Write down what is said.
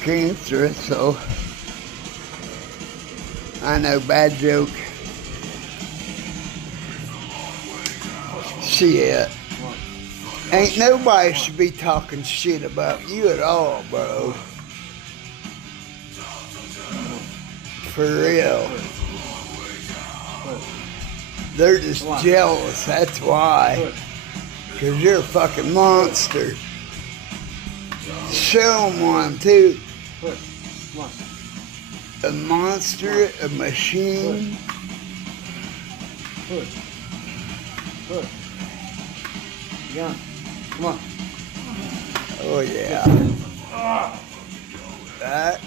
Cancer, so I know, bad joke. Shit. Ain't nobody should be talking shit about you at all, bro. For real. They're just jealous, that's why. Because you're a fucking monster. Show them one, too. A monster, a machine. Yeah. Come on. Oh, yeah. That